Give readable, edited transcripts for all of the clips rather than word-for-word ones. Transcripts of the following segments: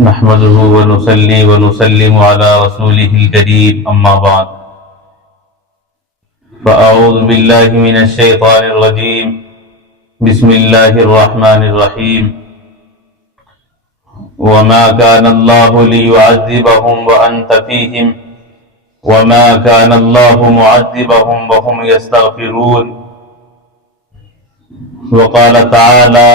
نحمده ونصلي ونسلم على رسوله الكريم أما بعد فأعوذ بالله من الشيطان الرجيم بسم الله الرحمن الرحيم وما كان الله ليعذبهم وأنت فيهم وما كان الله معذبهم وهم يستغفرون وقال تعالى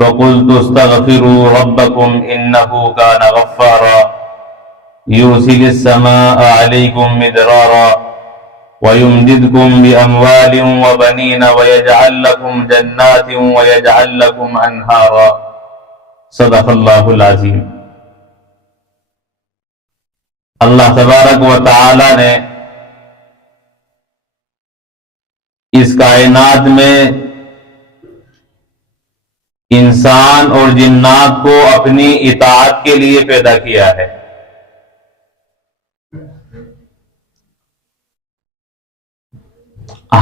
فقلت استغفروا ربكم إنه كان غفارا يرسل السماء عليكم مدرارا ويمددكم بأموال وبنين ويجعل لكم جنات ويجعل لكم أنهارا صدق اللہ العظیم۔ اللہ تبارک و تعالی نے اس کائنات میں انسان اور جنات کو اپنی اطاعت کے لیے پیدا کیا ہے۔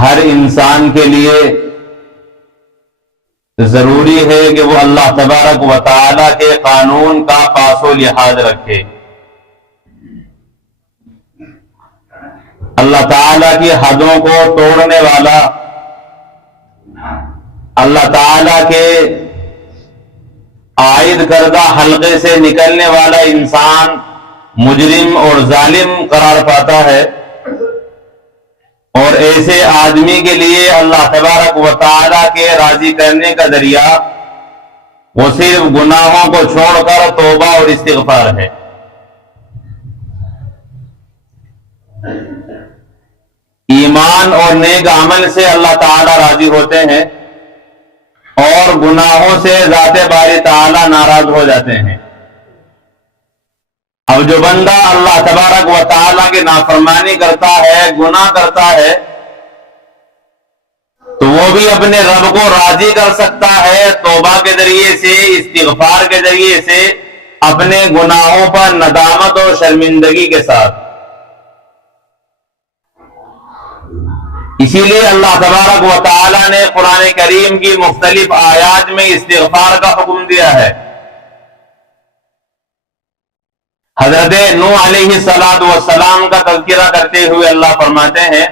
ہر انسان کے لیے ضروری ہے کہ وہ اللہ تبارک و تعالی کے قانون کا پاس و لحاظ رکھے، اللہ تعالی کی حدوں کو توڑنے والا، اللہ تعالی کے عائد کردہ حلقے سے نکلنے والا انسان مجرم اور ظالم قرار پاتا ہے، اور ایسے آدمی کے لیے اللہ تبارک و تعالی کے راضی کرنے کا ذریعہ وہ صرف گناہوں کو چھوڑ کر توبہ اور استغفار ہے۔ ایمان اور نیک عمل سے اللہ تعالی راضی ہوتے ہیں اور گناہوں سے ذات باری تعالی ناراض ہو جاتے ہیں۔ اب جو بندہ اللہ تبارک و تعالی کی نافرمانی کرتا ہے، گناہ کرتا ہے، تو وہ بھی اپنے رب کو راضی کر سکتا ہے توبہ کے ذریعے سے، استغفار کے ذریعے سے، اپنے گناہوں پر ندامت اور شرمندگی کے ساتھ۔ اسی لیے اللہ تبارک و تعالی نے قرآن کریم کی مختلف آیات میں استغفار کا حکم دیا ہے۔ حضرت نوح علیہ السلام کا تذکرہ کرتے ہوئے اللہ فرماتے ہیں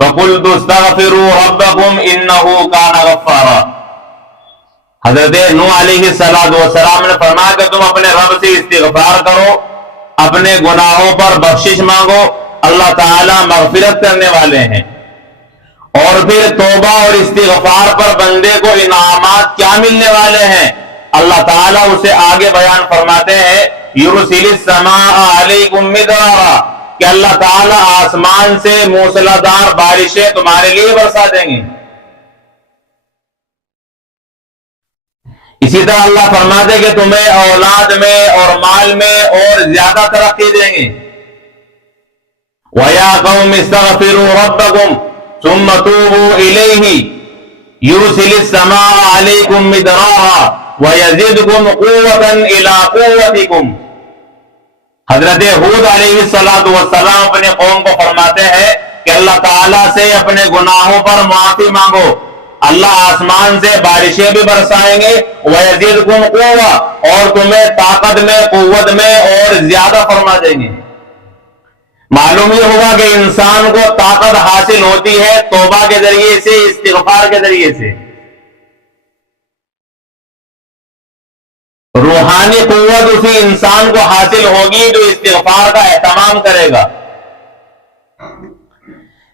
فَقُلْتُ اسْتَغْفِرُوا رَبَّكُمْ إِنَّهُ كَانَ غَفَّارًا۔ حضرت نوح علیہ السلام نے فرمایا کہ تم اپنے رب سے استغفار کرو، اپنے گناہوں پر بخشش مانگو، اللہ تعالی مغفرت کرنے والے ہیں۔ اور پھر توبہ اور استغفار پر بندے کو انعامات کیا ملنے والے ہیں، اللہ تعالیٰ اسے آگے بیان فرماتے ہیں یرسل السماء علیکم مدرارا، کہ اللہ تعالیٰ آسمان سے موسلادھار بارشیں تمہارے لیے برسا دیں گے۔ اسی طرح اللہ فرماتے کہ تمہیں اولاد میں اور مال میں اور زیادہ ترقی دیں گے۔ وَيَا قَوْمِ اسْتَغْفِرُوا رَبَّكُمْ ثم توبوا الیہ یرسل السماء علیکم مدرارا ویزدکم قوتا الی قوتکم۔ حضرت ہود علیہ السلام اپنے قوم کو فرماتے ہیں کہ اللہ تعالیٰ سے اپنے گناہوں پر معافی مانگو، اللہ آسمان سے بارشیں بھی برسائیں گے، ویزدکم قوہ، اور تمہیں طاقت میں، قوت میں اور زیادہ فرما دیں گے۔ معلوم یہ ہوگا کہ انسان کو طاقت حاصل ہوتی ہے توبہ کے ذریعے سے، استغفار کے ذریعے سے۔ روحانی قوت اسی انسان کو حاصل ہوگی جو استغفار کا اہتمام کرے گا۔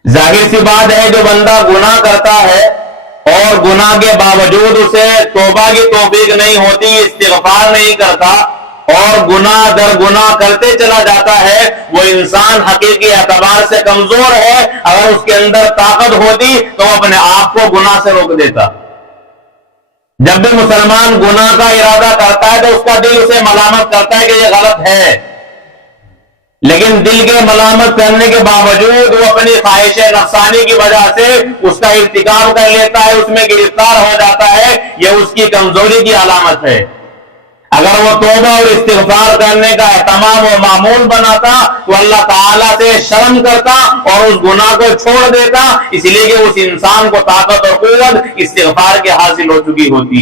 ظاہر سی بات ہے جو بندہ گناہ کرتا ہے اور گناہ کے باوجود اسے توبہ کی توفیق نہیں ہوتی، استغفار نہیں کرتا اور گناہ در گناہ کرتے چلا جاتا ہے، وہ انسان حقیقی اعتبار سے کمزور ہے۔ اگر اس کے اندر طاقت ہوتی تو وہ اپنے آپ کو گناہ سے روک دیتا۔ جب بھی مسلمان گناہ کا ارادہ کرتا ہے تو اس کا دل اسے ملامت کرتا ہے کہ یہ غلط ہے، لیکن دل کے ملامت کرنے کے باوجود وہ اپنی خواہش نفسانی کی وجہ سے اس کا ارتکاب کر لیتا ہے، اس میں گرفتار ہو جاتا ہے۔ یہ اس کی کمزوری کی علامت ہے۔ اگر وہ توبہ اور استغفار کرنے کا اہتمام و معمول بناتا تو اللہ تعالیٰ سے شرم کرتا اور اس گناہ کو چھوڑ دیتا، اس لیے کہ اس انسان کو طاقت اور قوت استغفار کے حاصل ہو چکی ہوتی۔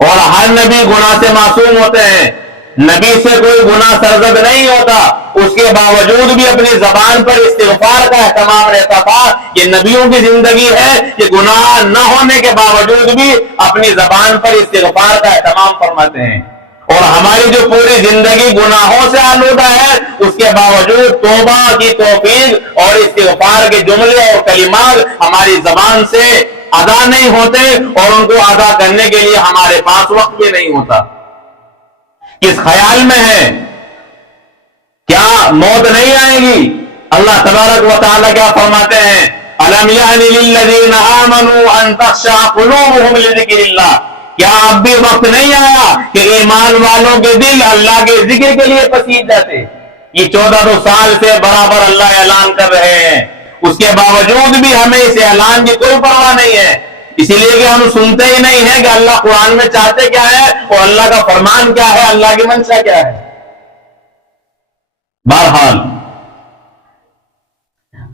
اور ہر نبی گناہ سے معصوم ہوتے ہیں، نبی سے کوئی گناہ سرزد نہیں ہوتا، اس کے باوجود بھی اپنی زبان پر استغفار کا اہتمام رہتا تھا۔ یہ نبیوں کی زندگی ہے کہ گناہ نہ ہونے کے باوجود بھی اپنی زبان پر استغفار کا اہتمام فرماتے ہیں، اور ہماری جو پوری زندگی گناہوں سے آلودہ ہے اس کے باوجود توبہ کی توفیق اور استغفار کے جملے اور کلمات ہماری زبان سے ادا نہیں ہوتے، اور ان کو ادا کرنے کے لیے ہمارے پاس وقت بھی نہیں ہوتا۔ کس خیال میں ہے؟ کیا موت نہیں آئے گی؟ اللہ تبارک و تعالیٰ کیا فرماتے ہیں؟ أَلَمْ يَعْنِ لِلَّذِينَ آمَنُوا أَن تَخْشَعَ قُلُوبُهُمْ لِذِكْرِ اللَّهِ، کیا اب بھی وقت نہیں آیا کہ ایمان والوں کے دل اللہ کے ذکر کے لیے پسیج جاتے؟ یہ 14 سال سے برابر اللہ اعلان کر رہے ہیں، اس کے باوجود بھی ہمیں اس اعلان کی کوئی پرواہ نہیں ہے، اسی لیے کہ ہم سنتے ہی نہیں ہیں کہ اللہ قرآن میں چاہتے کیا ہے اور اللہ کا فرمان کیا ہے، اللہ کی منشا کیا ہے۔ بہرحال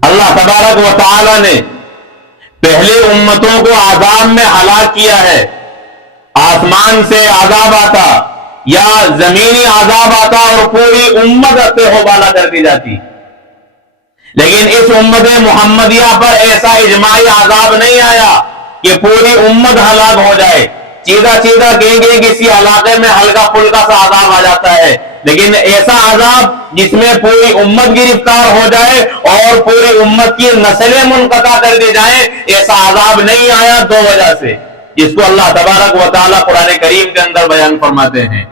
اللہ تبارک و تعالی نے پہلی امتوں کو عذاب میں ہلاک کیا ہے، آسمان سے عذاب آتا یا زمینی عذاب آتا اور پوری امت پہ ہو بالا کر دی جاتی، لیکن اس امت محمدیہ پر ایسا اجماعی عذاب نہیں آیا کہ پوری امت ہلاک ہو جائے۔ سیدھا سیدھا کہیں گے کسی علاقے میں ہلکا پھلکا سا عذاب آ جاتا ہے، لیکن ایسا عذاب جس میں پوری امت گرفتار ہو جائے اور پوری امت کی نسلیں منقطع کر دی جائیں، ایسا عذاب نہیں آیا دو وجہ سے، جس کو اللہ تبارک و تعالیٰ قرآن کریم کے اندر بیان فرماتے ہیں۔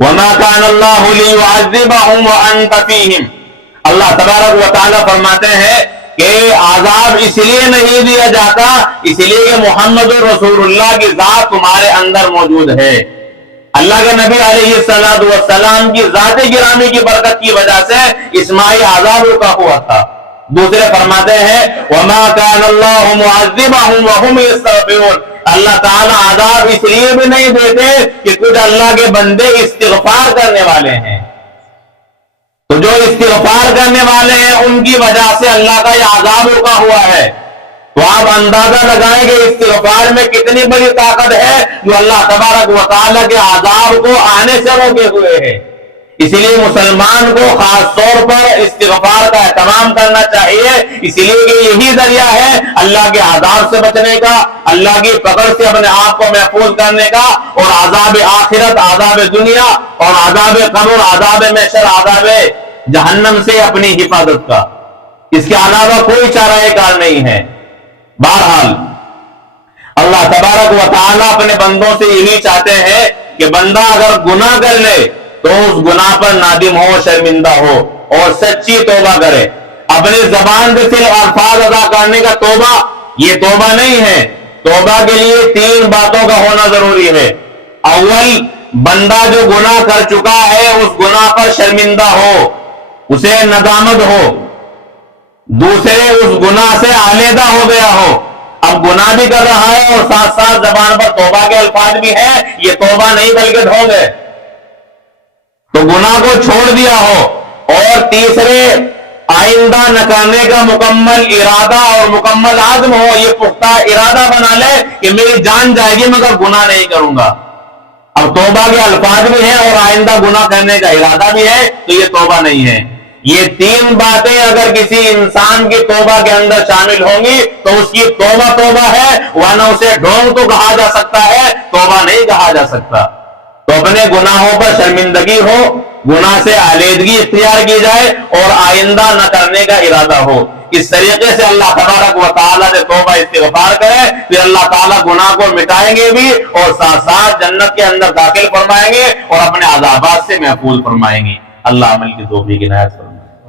وَمَا كَانَ اللَّهُ لِيُعَذِّبَهُمْ وَأَنْتَ فِيهِمْ، اللہ تبارک و تعالیٰ فرماتے ہیں کہ عذاب اس لیے نہیں دیا جاتا، اس لیے کہ محمد رسول اللہ کی ذات تمہارے اندر موجود ہے۔ اللہ کے نبی علیہ السلام کی ذات گرامی کی برکت کی وجہ سے اسماعیل عذاب رکا ہوا تھا۔ دوسرے فرماتے ہیں وَمَا كَانَ اللَّهُ مُعَذِّبَهُمْ وَهُمْ يَسْتَغْفِرُونَ، اللہ تعالیٰ عذاب اس لیے بھی نہیں دیتے کہ کچھ اللہ کے بندے استغفار کرنے والے ہیں، تو جو استغفار کرنے والے ہیں ان کی وجہ سے اللہ کا یہ عذاب رکا ہوا ہے۔ تو آپ اندازہ لگائیں کہ استغفار میں کتنی بڑی طاقت ہے جو اللہ تبارک و تعالیٰ کے عذاب کو آنے سے روکے ہوئے ہے۔ اسی لیے مسلمان کو خاص طور پر استغفار کا اہتمام کرنا چاہیے، اسی لیے کہ یہی ذریعہ ہے اللہ کے عذاب سے بچنے کا، اللہ کی پکڑ سے اپنے آپ کو محفوظ کرنے کا، اور عذاب آخرت، عذاب دنیا اور عذاب قبر، عذاب محشر، عذاب جہنم سے اپنی حفاظت کا۔ اس کے علاوہ کوئی چارہ کار نہیں ہے۔ بہرحال اللہ تبارک و تعالیٰ اپنے بندوں سے یہی چاہتے ہیں کہ بندہ اگر گناہ کر لے تو اس گناہ پر نادم ہو، شرمندہ ہو اور سچی توبہ کرے۔ اپنی زبان سے صرف الفاظ ادا کرنے کا توبہ یہ توبہ نہیں ہے، توبہ کے لیے 3 باتوں کا ہونا ضروری ہے۔ اول، بندہ جو گناہ کر چکا ہے اس گناہ پر شرمندہ ہو، اسے ندامت ہو۔ دوسرے، اس گناہ سے علیحدہ ہو گیا ہو، اب گناہ بھی کر رہا ہے اور ساتھ ساتھ زبان پر توبہ کے الفاظ بھی ہیں، یہ توبہ نہیں بلکہ ڈھونگ ہے، تو گناہ کو چھوڑ دیا ہو۔ اور تیسرے، آئندہ نہ کرنے کا مکمل ارادہ اور مکمل عزم ہو، یہ پختہ ارادہ بنا لے کہ میری جان جائے گی مگر گناہ نہیں کروں گا۔ اب توبہ کے الفاظ بھی ہیں اور آئندہ گناہ کرنے کا ارادہ بھی ہے، تو یہ توبہ نہیں ہے۔ یہ 3 باتیں اگر کسی انسان کی توبہ کے اندر شامل ہوں گی تو اس کی توبہ توبہ ہے، ورنہ اسے ڈھونگ تو کہا جا سکتا ہے، توبہ نہیں کہا جا سکتا۔ تو اپنے گناہوں پر شرمندگی ہو، گناہ سے علیحدگی اختیار کی جائے اور آئندہ نہ کرنے کا ارادہ ہو۔ اس طریقے سے اللہ تبارک و تعالیٰ سے توبہ استغفار کرے، پھر اللہ تعالیٰ گناہ کو مٹائیں گے بھی اور ساتھ ساتھ جنت کے اندر داخل فرمائیں گے اور اپنے عذابات سے محفوظ فرمائیں گے۔ اللہ عمل کی توفیق عنایت فرمائے۔